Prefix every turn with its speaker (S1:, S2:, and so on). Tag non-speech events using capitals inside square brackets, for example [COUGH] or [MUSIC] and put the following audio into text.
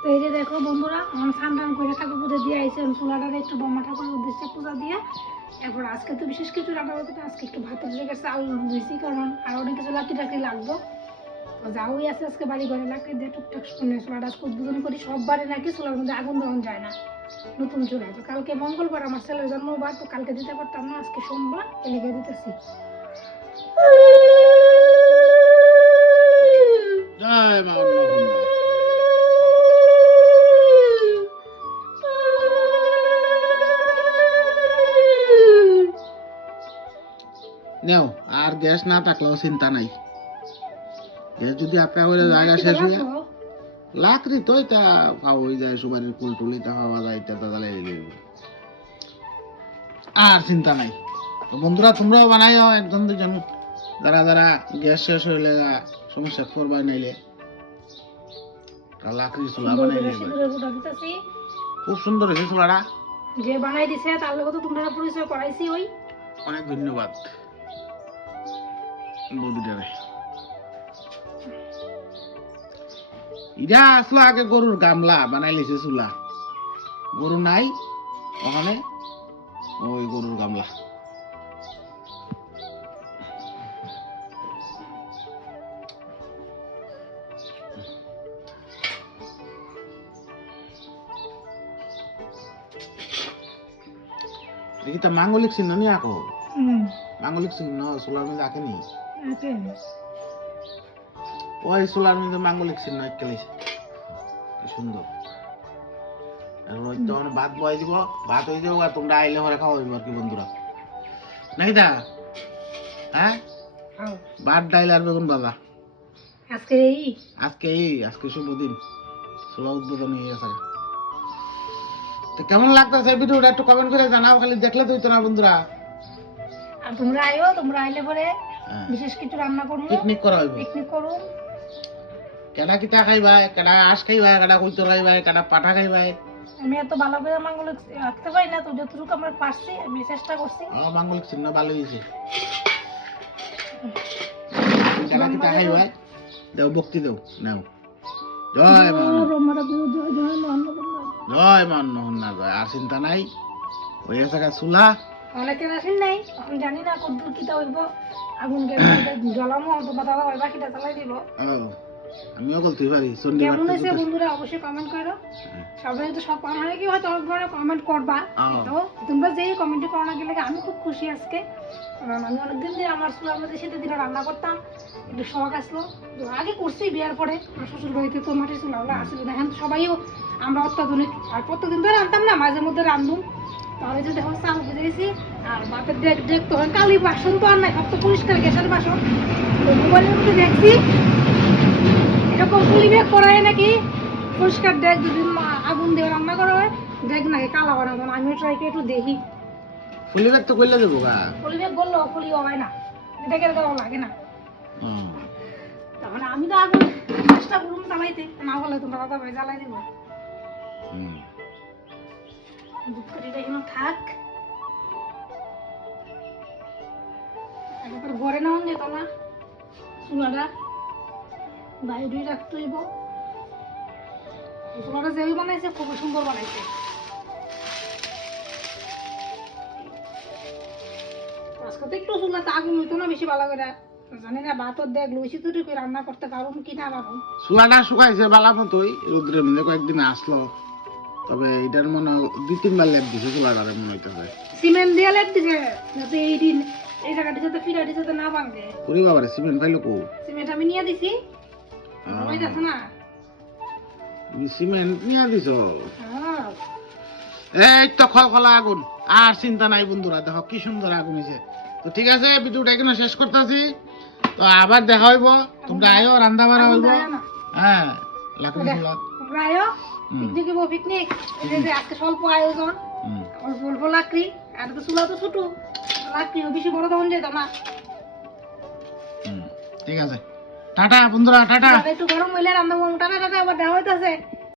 S1: তো এই যে দেখো বন্ধুরা, আমার স্নান টান করে ঠাকুর পুজো দিয়ে আইসি, আমি একটু ব্রহ্মা ঠাকুরের উদ্দেশ্যে পূজা দিয়ে, এরপর আজকে তো বিশেষ কিছু রান্না করতে আজকে একটু ভাতের লেগে চাউল দিয়েছি, কারণ আর অনেক কিছু লাকড়ি টাকড়ি লাগবো। তো যাওই আছে আজকে বাড়ি ঘরে, লাকড়ি দিয়ে টুকটাক শুনে চুলাটা আজকে উদ্বোধন করি সব বাড়ি নাকি চুলার মধ্যে আগুন দেওয়া যায় না, নতুন চুলায়। তো কালকে মঙ্গলবার আমার ছেলের জন্মবার, তো কালকে দিতে পারতাম না, আজকে সোমবার, এলিগে দিতেছি।
S2: নেও আর গ্যাস না থাকলেও চিন্তা নাই। গ্যাস যদি আপনার ওই জায়গা শেষ হয়ে। লাকড়ি তো এটা পাওয়া যায় সুবারির কুল টুল এটা পাওয়া যায় এটা তাহলে আর চিন্তা নাই। তো বন্ধুরা তোমরাও বানাইও একজন দুজন যারা যারা গ্যাস শেষ হইলে সমস্যা করবা নাইলে। লাকড়ি চুলা বানাইলে খুব সুন্দর হয়েছে চুলাটা।
S1: যে বানাই দিছে তার তো তোমরা পরিচয় করাইছি ওই।
S2: অনেক ধন্যবাদ। বৌদিটারে এটা আসলো আগে গরুর গামলা বানাই লিছে চুলা। গরু নাই ওখানে ওই গরুর গামলা। তা মাঙ্গলিক চিহ্ন নি আকো? মাঙ্গলিক চিহ্ন সোলার মধ্যে আঁকেনি ওই সোলার মধ্যে মাঙ্গলিক চিহ্ন সুন্দর। ভাত বয়ে দিব ভাত হয়ে যাব আর তোমরা আইলে ঘরে খাওয়া হইব আর কি বন্ধুরা। নাকি দা? হ্যাঁ? ভাত ডাইল আর বেগুন বাজা
S1: আজকে এই?
S2: আজকে এই আজকে শুভ দিন। সোলা উদ্বোধন হয়ে গেছে। তো কেমন লাগতেছে ভিডিওটা একটু কমেন্ট করে জানাও খালি দেখলে তুই তো না বন্ধুরা।
S1: আর তোমরা আইও তোমরা আইলে পরে বিশেষ কিছু রান্না করব
S2: পিকনিক করা হইব।
S1: পিকনিক করুন।
S2: কেডা কিতা খাইবা কেডা আঁশ খাইবা কেডা কইতর খাইবা কেডা পাঠা খাইবা।
S1: আমি এত ভালো করে মাঙ্গল রাখতে পারি না তো যতটুকু আমরা পারছি আমি চেষ্টা করছি।
S2: ও মাঙ্গলিক চিহ্ন ভালো হয়েছে কেডা কিতা খাইবা দেও ভক্তি দেও নাও। জয় মা
S1: জয় মা।
S2: জয় আর চিন্তা নাই। ওই আছে চুলা।
S1: অনেকের আসেন নাই জানি না কদ্দুর কিতা হইব। আগুন [COUGHS] জ্বলামো তোমার দাদা ওই বাকিটা চালাই দিব।
S2: আমিও বলতে পারি
S1: কেমন হয়েছে বন্ধুরা অবশ্যই কমেন্ট করো। সবাই তো সব অনেকে কি হয়তো অনেক কমেন্ট করবা।
S2: হ্যাঁ।
S1: তো তোমরা যেই কমেন্ট করো না গেলে আমি খুব খুশি আজকে। কারণ আমি অনেকদিন ধরে আমার স্কুলের মধ্যে শীতের দিনে রান্না করতাম, একটু শখ আসলো আগে করছি বিয়ার পরে, আমার শ্বশুর বাড়িতে তো মাটির চুলাগুলো আসলে দেখেন সবাইও আমরা অত্যাধুনিক। আর প্রত্যেকদিন তো রান্ধতাম না, মাঝে মধ্যে রান্ধুম তাহলে যদি এখন চাল বুঝেছি আর বাপের দেখ দেখ তখন কালি বাসন তো আর নাই, সব তো পরিষ্কার গ্যাসের বাসন। তো মোবাইলের মধ্যে দেখছি, এরকম পুলি ব্যাগ করায় নাকি? পরিষ্কার দেখ যদি দেখ না কালা হয় না আমিও ট্রাই করে একটু দেখি।
S2: ফুলি ব্যাগ তো কইলে দেবো গা।
S1: পুলি ব্যাগ বলল পুলি হয় না। দেখে দেওয়া লাগে না।
S2: হুম।
S1: তখন আমি তো আগুন চেষ্টা করুন জ্বালাইতে না হলে তোমরা দাদা ভাই জ্বালাই দিব।
S2: হুম।
S1: দুপুরিটা এখানে থাক। একবার ঘরে নেওয়া যেত না চুলাটা। বাইরে রাখতে হইব। চুলাটা যেই বানাইছে খুব সুন্দর বানাইছে। আজকে তো একটু চুলাতে আগুন হইতো না বেশি ভালো করে। জানি না ভাতর দেখ লইছি তুই করে রান্না করতে পারুম কি না পারুম।
S2: চুলাটা শুকাইছে বালা মতোই রোদ্রের মধ্যে কয়েকদিন আসলো। তবে এটার মনে দুই তিনবার লেপ দিছে চুলাটারে মনে হইতেছে।
S1: সিমেন্ট দিয়ে লেট দিছে যাতে এই দিন এই জায়গাটি যাতে যাতে না ভাঙে।
S2: বাবারে সিমেন্ট পাইলো কো?
S1: সিমেন্ট আমি নিয়ে দিছি। দেখো না।
S2: তুমি সিমেন্ট নিয়ে দিছ?
S1: হ্যাঁ।
S2: এই তো খলখলা আগুন। আর চিন্তা নাই বন্ধুরা দেখো কি সুন্দর আগুন হয়েছে তো ঠিক আছে ভিডিওটা এখানে শেষ করতেছি। তো আবার দেখা হইব তোমরা আয়ো রান্না বাড়া হইব। হ্যাঁ লাকড়ি
S1: তোমরা আয়ো। পিকনিক দিব পিকনিক। এই যে- আজকে স্বল্প আয়োজন। অল্প অল্প লাকড়ি আর তো চুলা তো ছোট। লাকড়িও বেশি বড় তখন যেত না
S2: হুম। ঠিক আছে। টাটা বন্ধুরা টাটা।
S1: একটু গরম হইলে রান্না টাটা টাটা আবার দেখা হইতাছে।